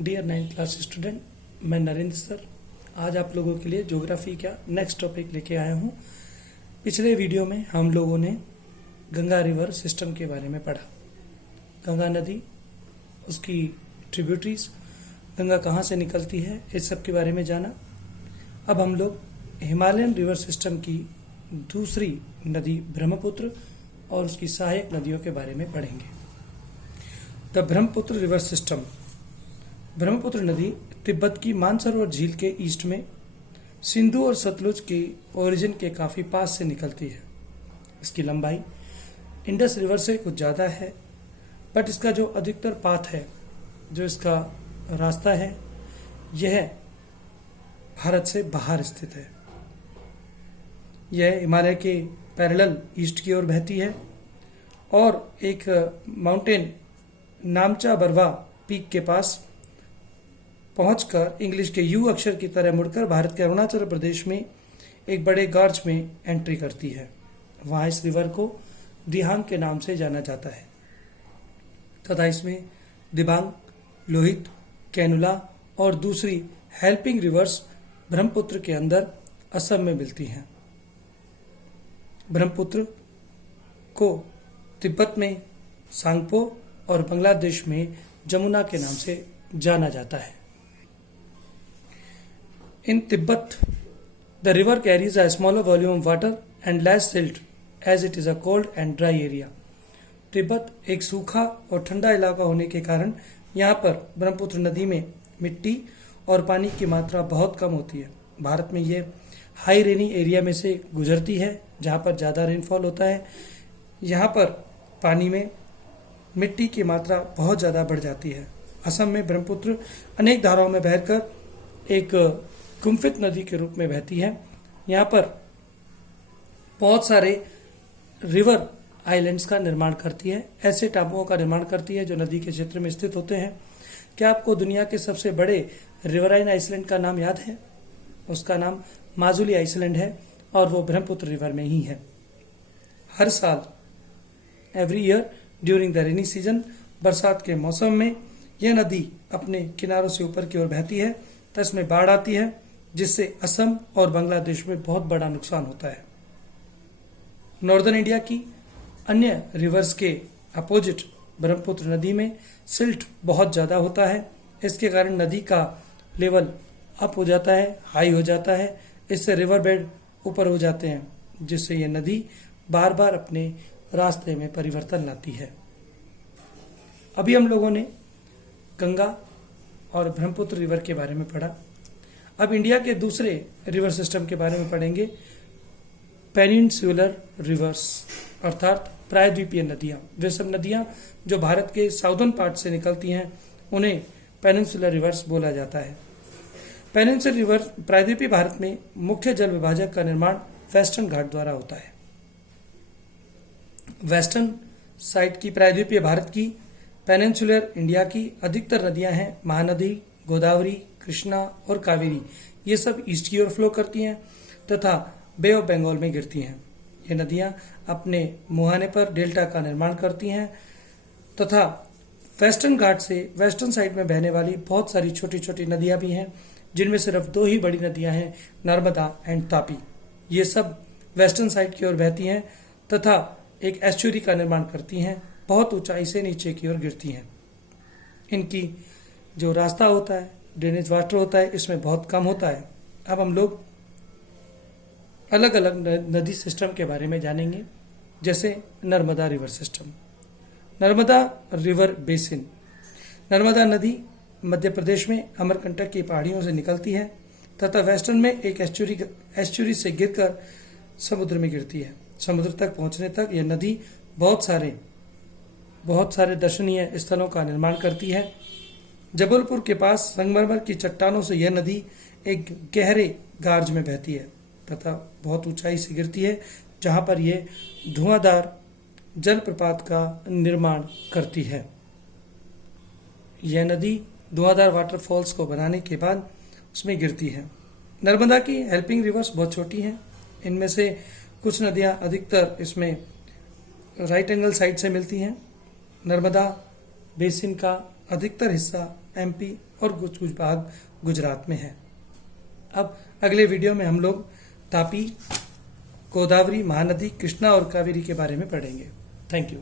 Dear 9th class student, मैं Narendra sir आज आप लोगों के लिए ज्योग्राफी का नेक्स्ट टॉपिक लेके आया हूँ। पिछले वीडियो में हम लोगों ने गंगा रिवर सिस्टम के बारे में पढ़ा। गंगा नदी, उसकी ट्रिब्यूटरीज, गंगा कहाँ से निकलती है, इस सब के बारे में जाना। अब हम लोग हिमालयन रिवर सिस्टम की दूसरी नदी ब्रह्मपुत्र और उसकी सहायक नदियों के बारे में पढ़ेंगे। The Brahmaputra river system. Brahmaputra नदी तिब्बत की मानसरोवर झील के ईस्ट में सिंधु और सतलुज के ओरिजिन के काफ़ी पास से निकलती है। इसकी लंबाई इंडस रिवर से कुछ ज़्यादा है, बट इसका जो अधिकतर पाथ है, जो इसका रास्ता है, यह भारत से बाहर स्थित है। यह हिमालय के पैरेलल ईस्ट की ओर बहती है और एक माउंटेन नामचा बरवा पीक के पास पहुंचकर इंग्लिश के यू अक्षर की तरह मुड़कर भारत के अरुणाचल प्रदेश में एक बड़े गॉर्ज में एंट्री करती है। वहां इस रिवर को दिहांग के नाम से जाना जाता है तथा इसमें दिबांग, लोहित, कैनुला और दूसरी हेल्पिंग रिवर्स ब्रह्मपुत्र के अंदर असम में मिलती हैं। ब्रह्मपुत्र को तिब्बत में सांगपो और बांग्लादेश में जमुना के नाम से जाना जाता है। In Tibet, the river carries a smaller volume of water and less silt as it is a cold and dry area. Tibet एक सूखा और ठंडा इलाका होने के कारण यहाँ पर ब्रह्मपुत्र नदी में मिट्टी और पानी की मात्रा बहुत कम होती है। भारत में ये हाई रेनी एरिया में से गुजरती है जहाँ पर ज़्यादा रेनफॉल होता है। यहाँ पर पानी में मिट्टी की मात्रा बहुत ज़्यादा बढ़ जाती है। असम में ब्रह्मपुत्र अनेक धाराओं में बहकर एक कुम्फित नदी के रूप में बहती है। यहाँ पर बहुत सारे रिवर आइलैंड्स का निर्माण करती है, ऐसे टापुओं का निर्माण करती है जो नदी के क्षेत्र में स्थित होते हैं। क्या आपको दुनिया के सबसे बड़े रिवराइन आइसलैंड का नाम याद है? उसका नाम माजुली आइसलैंड है और वो ब्रह्मपुत्र रिवर में ही है। हर साल every year during the rainy season, बरसात के मौसम में यह नदी अपने किनारों से ऊपर की ओर बहती है तो इसमें बाढ़ आती है, जिससे असम और बांग्लादेश में बहुत बड़ा नुकसान होता है। नॉर्दर्न इंडिया की अन्य रिवर्स के अपोजिट ब्रह्मपुत्र नदी में सिल्ट बहुत ज़्यादा होता है। इसके कारण नदी का लेवल अप हो जाता है, हाई हो जाता है। इससे रिवर बेड ऊपर हो जाते हैं, जिससे यह नदी बार बार अपने रास्ते में परिवर्तन लाती है। अभी हम लोगों ने गंगा और ब्रह्मपुत्र रिवर के बारे में पढ़ा। अब इंडिया के दूसरे रिवर सिस्टम के बारे में पढ़ेंगे, पेनिनसुलर रिवर्स, अर्थात प्रायद्वीपीय नदियाँ। वे सब नदियाँ जो भारत के साउदर्न पार्ट से निकलती हैं उन्हें पेनिनसुलर रिवर्स बोला जाता है। पेनिनसुलर रिवर प्रायद्वीपीय भारत में मुख्य जल विभाजक का निर्माण वेस्टर्न घाट द्वारा होता है। वेस्टर्न साइड की प्रायद्वीपीय भारत की, पेनिनसुलर इंडिया की अधिकतर नदियां हैं महानदी, गोदावरी, कृष्णा और कावेरी। ये सब ईस्ट की ओर फ्लो करती हैं तथा बे ऑफ बंगाल में गिरती हैं। ये नदियां अपने मुहाने पर डेल्टा का निर्माण करती हैं तथा वेस्टर्न घाट से वेस्टर्न साइड में बहने वाली बहुत सारी छोटी छोटी नदियां भी हैं, जिनमें सिर्फ दो ही बड़ी नदियां हैं, नर्मदा एंड तापी। ये सब वेस्टर्न साइड की ओर बहती हैं तथा एक एस्चुरी का निर्माण करती हैं, बहुत ऊंचाई से नीचे की ओर गिरती हैं। इनकी जो रास्ता होता है, ड्रेनेज वाटर होता है, इसमें बहुत कम होता है। अब हम लोग अलग अलग नदी सिस्टम के बारे में जानेंगे, जैसे Narmada river system. Narmada river basin. Narmada नदी मध्य प्रदेश में अमरकंटक की पहाड़ियों से निकलती है तथा वेस्टर्न में एक एस्चुरी से गिरकर समुद्र में गिरती है। समुद्र तक पहुंचने तक यह नदी बहुत सारे दर्शनीय स्थलों का निर्माण करती है। जबलपुर के पास संगमरमर की चट्टानों से यह नदी एक गहरे गार्ज में बहती है तथा बहुत ऊंचाई से गिरती है, जहां पर यह धुआंधार जलप्रपात का निर्माण करती है। यह नदी धुआंधार वाटरफॉल्स को बनाने के बाद उसमें गिरती है। नर्मदा की हेल्पिंग रिवर्स बहुत छोटी हैं। इनमें से कुछ नदियां अधिकतर इसमें राइट एंगल साइड से मिलती हैं। नर्मदा बेसिन का अधिकतर हिस्सा MP और कुछ कुछ भाग गुजरात में है। अब अगले वीडियो में हम लोग तापी, गोदावरी, महानदी, कृष्णा और कावेरी के बारे में पढ़ेंगे। Thank you.